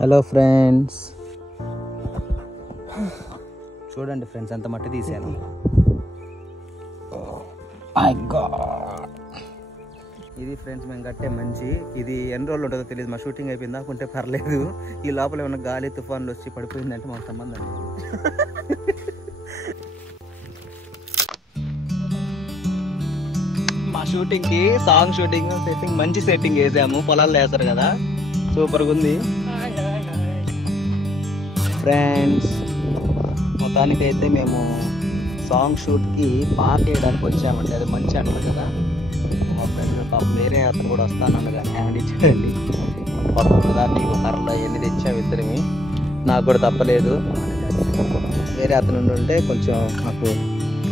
Hello friends, చూడండి friends ఎంత మట్టి తీసాను. ఇది ఫ్రెండ్స్ మేము కట్టే మంచి. ఇది ఎన్ని రోజులు ఉంటుందో తెలియదు. మా షూటింగ్ అయిపోయింది దాకుంటే పర్లేదు. ఈ లోపల ఏమైనా గాలి తుఫాన్లు వచ్చి పడిపోయిందంటే మాకు సంబంధం లేదు. మా షూటింగ్కి సాంగ్ షూటింగ్ సెట్టింగ్ మంచి సెట్టింగ్ వేసాము. పొలాలు వేస్తారు కదా, సూపర్గా ఉంది ఫ్రెండ్స్. మొత్తానికైతే మేము సాంగ్ షూట్కి పార్క్ వేయడానికి వచ్చామండి. అది మంచి అంటారు కదా. మా ఫ్రెండ్ పాప వేరే అతను కూడా వస్తానన్న కానీ హ్యాండ్ ఇచ్చాడండి. పాపం కదా నీకు కర్రలో ఎన్ని తెచ్చావు ఇద్దరిమి, నాకు కూడా తప్పలేదు. వేరే అతను ఉంటే కొంచెం నాకు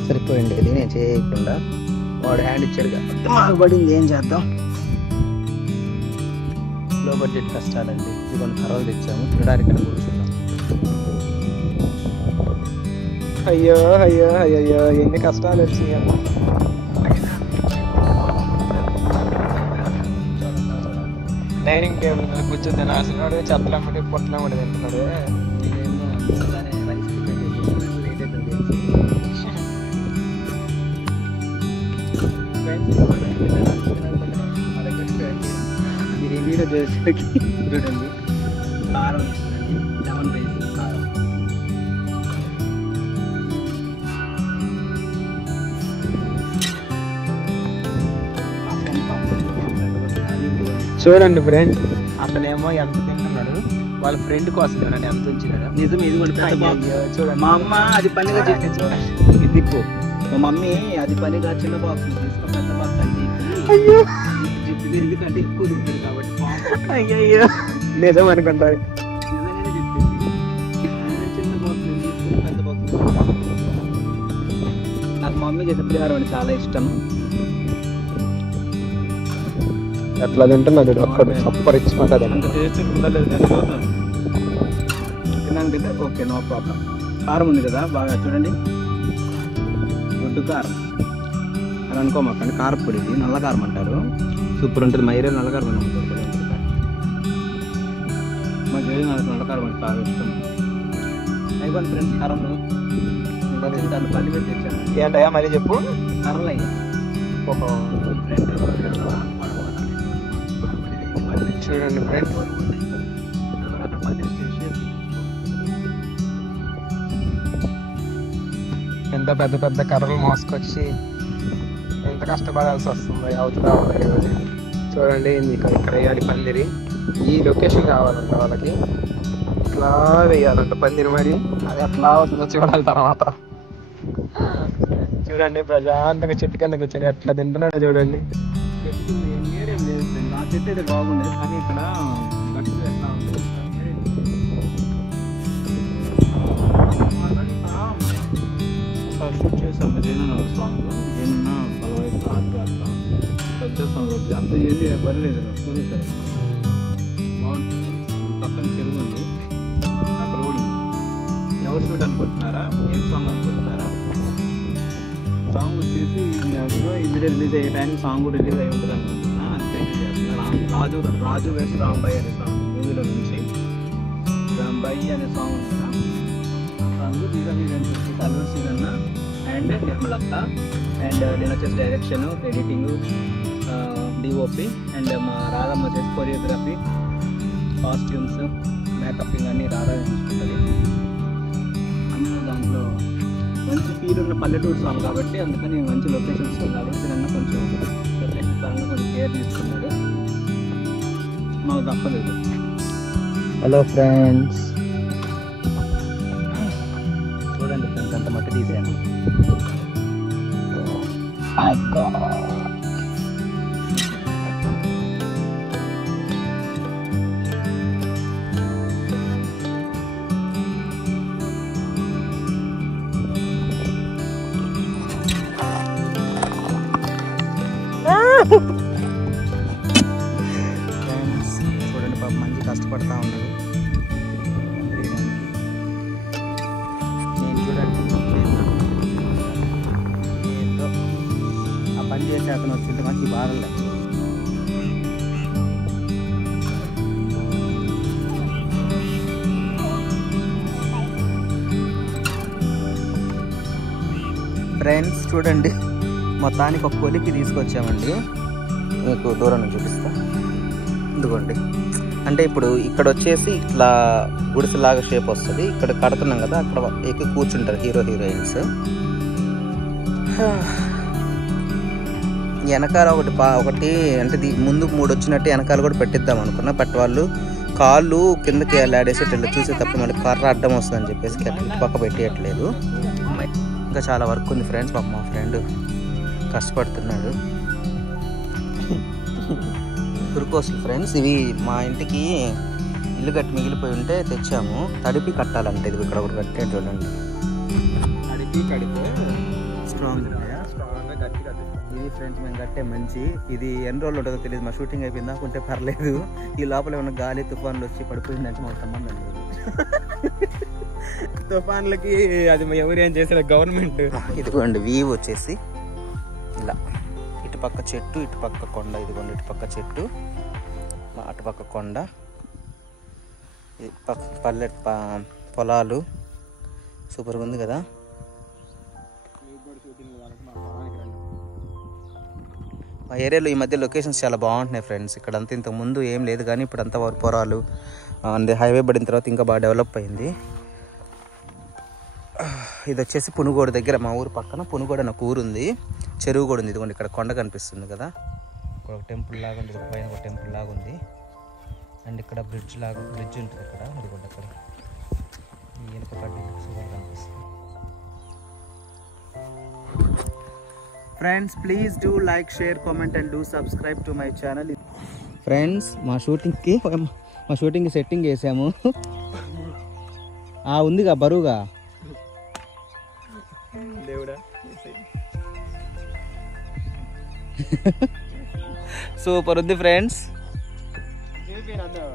సరిపోయిండేది, నేను చేయకుండా. వాడు హ్యాండ్ ఇచ్చాడు కాబట్టి మాకు పడింది, ఏం చేద్దాం. లో బడ్జెట్ కష్టాలండి. ఇది కొన్ని కర్రలు తెచ్చాము, తినడానికి ఇక్కడ కూర్చున్నాం. అయ్యో అయ్యో అయ్యో ఎన్ని కష్టాలు వచ్చినాయమ్మా. డైనింగ్ టేబుల్ మీద కూర్చొని తినాల్సినాడు, చెత్తలమ్మటి పొట్టలమ్మటి తింటున్నాడు. మీరు ఈ వీడియో చేసేకి చూడండి, కారం లెమన్ రైస్ కారం. చూడండి ఫ్రెండ్, అతనేమో ఎంత తింటున్నాడు, వాళ్ళ ఫ్రెండ్ కోసం చూడండి ఎంత ఉంచినాడు. నిజం, ఇది కూడా పెద్ద బాక్స్. చూడండి మా అమ్మ అది పనిగా చెప్పి చూడండి, ఇది తిప్పు. మా మమ్మీ అది పనిగా చిన్న బాక్స్ తీసుకో, పెద్ద బాక్స్ అంటే చెప్పింది. ఎందుకంటే ఎక్కువ తింటుంది కాబట్టి. అయ్యో నిజం అనుకుంటారు. నిజంగానే చెప్పింది. చిన్న బాక్స్ తీసుకుని పెద్ద బాక్స్. నాకు మా మమ్మీ చేసే పులిహోర అంటే చాలా ఇష్టం. ఎట్లా తింటున్నాడు ఒక్కడు, సూపర్ ఇచ్చిపోతుంది. అంత టేస్ట్ ఉండలేదు. తిన్నాను కదా, ఓకే, నో ప్రాబ్లం. కారం ఉంది కదా బాగా, చూడండి గుడ్డు కారం అని అనుకోమాకండి. కారపొడి, ఇది నల్ల కారం అంటారు, సూపర్ ఉంటుంది. మా ఏరియా నల్ల కారం అమ్ముతారు. మాకు ఏరియా నల్ల కారం అంటే చాలా ఇష్టం. అయిపోయింది ఫ్రెండ్స్, కారం దాన్ని పల్లి పెట్టి తెచ్చాను. ఏంటయ్యా మరీ చెప్పు. కర్రలు అయ్యా చూడండి ఫ్రెండ్, ఎంత పెద్ద పెద్ద కర్రలు మోసుకొచ్చి ఎంత కష్టపడాల్సి వస్తుంది అవుతుందా. చూడండి ఇక్కడ వేయాలి పందిరి. ఈ లొకేషన్ కావాలంట వాళ్ళకి, ఇట్లా వేయాలంట పందిరి. మరి అది ఎట్లా అవుతుందో చూడాలి తర్వాత. చూడండి ప్రశాంతంగా చెట్టు కింద కూర్చొని ఎట్లా తింటున్నాడో చూడండి. నా చెట్టు అయితే బాగుండేది, కానీ ఇక్కడ గట్టు ఎట్లా ఉంది. షూట్ చేస్తాం ఏదైనా సాంగ్, ఏమన్నా పలవైపు ఆటలు అట్లా పెద్ద సాంగ్ అంత ఏది పర్లేదు. చూసారు బాగుంటుంది. పక్కన చెరువు ఉంది, అక్కడ కూడా ఎవరు షూట్ అనుకుంటున్నారా, ఏం సాంగ్ అనుకుంటున్నారా. సాంగ్ వచ్చేసి ఇమీడియట్ రిలీజ్ అయ్యే టైం సాంగ్ రిలీజ్ అయ్యి ఉంటుంది అనుకుంటున్నా. అంతే. రాజు వేస్ రాంబాయి అనే సాంగ్ మూవీలో నుంచి రాంబాయి అనే సాంగ్ ఉంటుందా. సాంగ్ హీరోయిన్స్ వచ్చి అల్లు అర్జున్ అండ్ నిర్మలక్క, అండ్ నేను వచ్చేసి డైరెక్షన్, ఎడిటింగ్, డిఓపి, అండ్ మా రాధమ్మ వచ్చేసి కొరియోగ్రఫీ, కాస్ట్యూమ్స్, మేకప్పింగ్ అన్నీ రాధా చూసుకుంటుంది. అందులో దాంట్లో మంచి ఫీల్ ఉన్న పల్లెటూరు సాంగ్ కాబట్టి అందుకని మంచి లొకేషన్స్ కాబట్టి నన్ను కొంచెం లొకేషన్ పరంగా కొంచెం కేర్ తీసుకున్నాడు. మాకు తప్పలేదు. హలో ఫ్రెండ్స్, చూడండి ఫ్రెండ్స్ ఎంత మట్టి తీసాను. ఫ్రెండ్స్ చూడండి, పాప మంచి కష్టపడతా ఉన్నాడు. నేను చూడండి ఏందో ఆ పని చేసే అతను వచ్చింటే మంచి బాధలే. ఫ్రెండ్స్ చూడండి, మొత్తానికి ఒక కొలికి తీసుకొచ్చామండి. మీకు దూరం నుంచి చూపిస్తా. ఇదిగోండి, అంటే ఇప్పుడు ఇక్కడ వచ్చేసి ఇట్లా గుడిసెలాగా షేప్ వస్తుంది. ఇక్కడ కడుతున్నాం కదా, అక్కడ ఎక్కి కూర్చుంటారు హీరో హీరోయిన్స్. వెనకాల ఒకటి అంటే ముందు 3 వచ్చినట్టు వెనకాల కూడా పెట్టిద్దాం అనుకున్నా. బట్ వాళ్ళు కాళ్ళు కిందకి ఆడేసేటట్లు చూసేటప్పుడు మళ్ళీ కర్ర అడ్డం వస్తుందని చెప్పేసి పక్క పెట్టేయట్లేదు. ఇంకా చాలా వర్క్ ఉంది ఫ్రెండ్స్. పాప మా ఫ్రెండ్ కష్టపడుతున్నాడు. పురుకోసులు ఫ్రెండ్స్, ఇవి మా ఇంటికి ఇల్లు కట్టి మిగిలిపోయి ఉంటే తెచ్చాము. తడిపి కట్టాలంటే ఇది ఇక్కడ ఒకటి కట్టే చూడండి. కడిపి స్ట్రాంగ్ స్ట్రాంగ్గా గట్టి ఇది ఫ్రెండ్స్ మేము కట్టే మంచి. ఇది ఎన్ని రోజులు ఉంటుందో తెలియదు. మా షూటింగ్ అయిపోయిందా ఉంటే పర్లేదు. ఈ లోపల ఏమన్నా గాలి తుఫాన్లు వచ్చి పడిపోయిందంటే మాకు సంబంధం లేదు. తుఫాన్లకి అది ఎవరు ఏం చేసారు గవర్నమెంట్. ఇదిగోండి వ్యూ వచ్చేసి ఇలా, ఇటుపక్క చెట్టు ఇటుపక్క కొండ. ఇదిగోండి ఇటుపక్క చెట్టు అటుపక్క కొండ, పల్లె పొలాలు. సూపర్గా ఉంది కదా. మా ఏరియాలో ఈ మధ్య లొకేషన్స్ చాలా బాగుంటున్నాయి ఫ్రెండ్స్. ఇక్కడ అంతా ఇంతకు ముందు ఏం లేదు కానీ ఇప్పుడు అంతా పొలాలు అంటే హైవే పడిన తర్వాత ఇంకా బాగా డెవలప్ అయింది. ఇది వచ్చేసి పునుగోడు దగ్గర, మా ఊరు పక్కన పునుగోడు అని ఒక ఊరు ఉంది. చెరువు కూడా ఉంది. ఇదిగోండి ఇక్కడ కొండ కనిపిస్తుంది కదా, ఇక్కడ ఒక టెంపుల్ లాగా ఉంది, పైన ఒక టెంపుల్ లాగా ఉంది. అండ్ ఇక్కడ బ్రిడ్జ్ ఉంటుంది ఇక్కడ. ఇదిగోండి అక్కడ ఈ వెనుక కనిపిస్తుంది. Friends please do like, share, comment and do subscribe to my channel. Friends మా షూటింగ్కి సెట్టింగ్ వేసాము. ఉందిగా బరువుగా. సూపర్ ఉంది ఫ్రెండ్స్.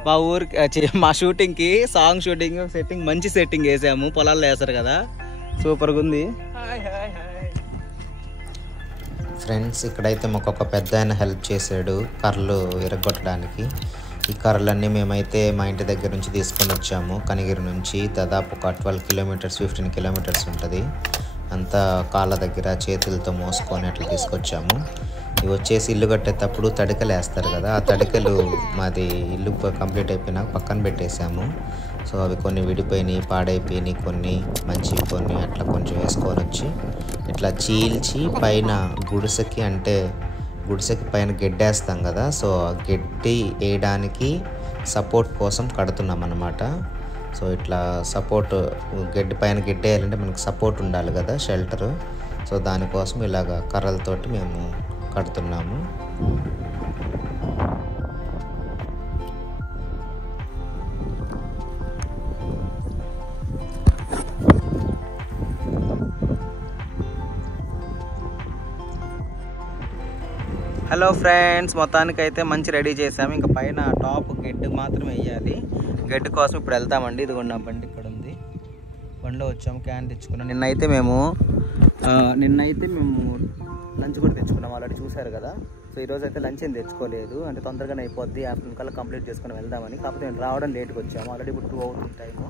మా ఊరికి మా షూటింగ్కి సాంగ్ షూటింగ్ సెట్టింగ్ మంచి సెట్టింగ్ వేసాము. పొలాల్లో వేస్తారు కదా, సూపర్గా ఉంది ఫ్రెండ్స్. ఇక్కడైతే మాకు ఒక పెద్ద ఆయన హెల్ప్ చేశాడు కర్రలు విరగొట్టడానికి. ఈ కర్రలన్నీ మేమైతే మా ఇంటి దగ్గర నుంచి తీసుకొని వచ్చాము. కనిగిరి నుంచి దాదాపు ఒక 12 కిలోమీటర్స్ 15 కిలోమీటర్స్ ఉంటుంది. అంతా కాళ్ళ దగ్గర చేతులతో మోసుకొని అట్లా తీసుకొచ్చాము. ఇవి వచ్చేసి ఇల్లు కట్టేటప్పుడు తడికలు వేస్తారు కదా, ఆ తడికలు మాది ఇల్లు కంప్లీట్ అయిపోయినాక పక్కన పెట్టేశాము. సో అవి కొన్ని విడిపోయినాయి, పాడైపోయినాయి, కొన్ని మంచి, కొన్ని అట్లా కొంచెం వేసుకొని వచ్చి ఇట్లా చీల్చి పైన గుడిసెకి పైన గెడ్డేస్తాం కదా, సో గెడ్డి వేయడానికి సపోర్ట్ కోసం కడుతున్నాం అన్నమాట. సో ఇట్లా సపోర్ట్ పైన గెడ్డేయాలంటే మనకు సపోర్ట్ ఉండాలి కదా, షెల్టరు. సో దానికోసం ఇలాగ కర్రలతోటి మేము కడుతున్నాము. హలో ఫ్రెండ్స్, మొత్తానికైతే మంచి రెడీ చేసాము. ఇంకా పైన టాప్ గెడ్డు మాత్రం వేయాలి. గెడ్డు కోసం ఇప్పుడు వెళ్తామండి. ఇదిగోండి నా బండి ఇక్కడ ఉంది. బండిలో వచ్చాము, క్యాన్ తెచ్చుకున్నాం. నిన్నైతే మేము లంచ్ కూడా తెచ్చుకున్నాం, ఆల్రెడీ చూసారు కదా. సో ఈరోజు అయితే లంచ్ ఏం తెచ్చుకోలేదు, అంటే తొందరగానే అయిపోద్ది, ఆఫ్టర్నూన్ కల్లా కంప్లీట్ చేసుకుని వెళ్దామని. కాకపోతే మేము రావడం లేట్గా వచ్చాము, ఆల్రెడీ ఇప్పుడు 2 అవుతుంది టైము.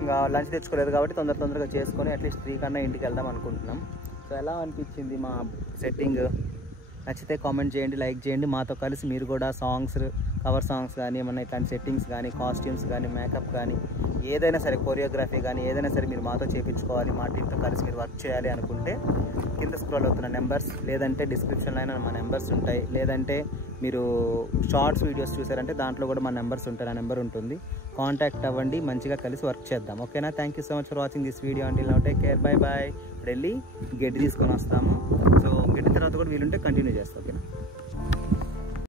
ఇంకా లంచ్ తెచ్చుకోలేదు కాబట్టి తొందరగా చేసుకొని అట్లీస్ట్ 3 కన్నా ఇంటికి వెళ్దాం అనుకుంటున్నాం. సో ఎలా అనిపించింది మా సెట్టింగ్? నచ్చితే కామెంట్ చేయండి, లైక్ చేయండి. మాతో కలిసి మీరు కూడా కవర్ సాంగ్స్ కానీ ఏమన్నా ఇట్లాంటి సెట్టింగ్స్ కానీ, కాస్ట్యూమ్స్ కానీ, మేకప్ కానీ, ఏదైనా సరే కొరియోగ్రఫీ కానీ ఏదైనా సరే మీరు మాతో చేయించుకోవాలి, మా టీంతో కలిసి మీరు వర్క్ చేయాలి అనుకుంటే కింద స్క్రోల్ అవుతున్న నెంబర్స్, లేదంటే డిస్క్రిప్షన్లో అయినా మా నెంబర్స్ ఉంటాయి, లేదంటే మీరు షార్ట్స్ వీడియోస్ చూసారంటే దాంట్లో కూడా మా నెంబర్స్ ఉంటాయి, ఆ నెంబర్ ఉంటుంది. కాంటాక్ట్ అవ్వండి, మంచిగా కలిసి వర్క్ చేద్దాం. ఓకేనా? Thank you so much for watching this video. Until now take care, bye bye. ఇప్పుడు వెళ్ళి గడ్డి తీసుకొని వస్తాము. సో గడ్డి తర్వాత కూడా వీలుంటే కంటిన్యూ చేస్తాం. ఓకేనా?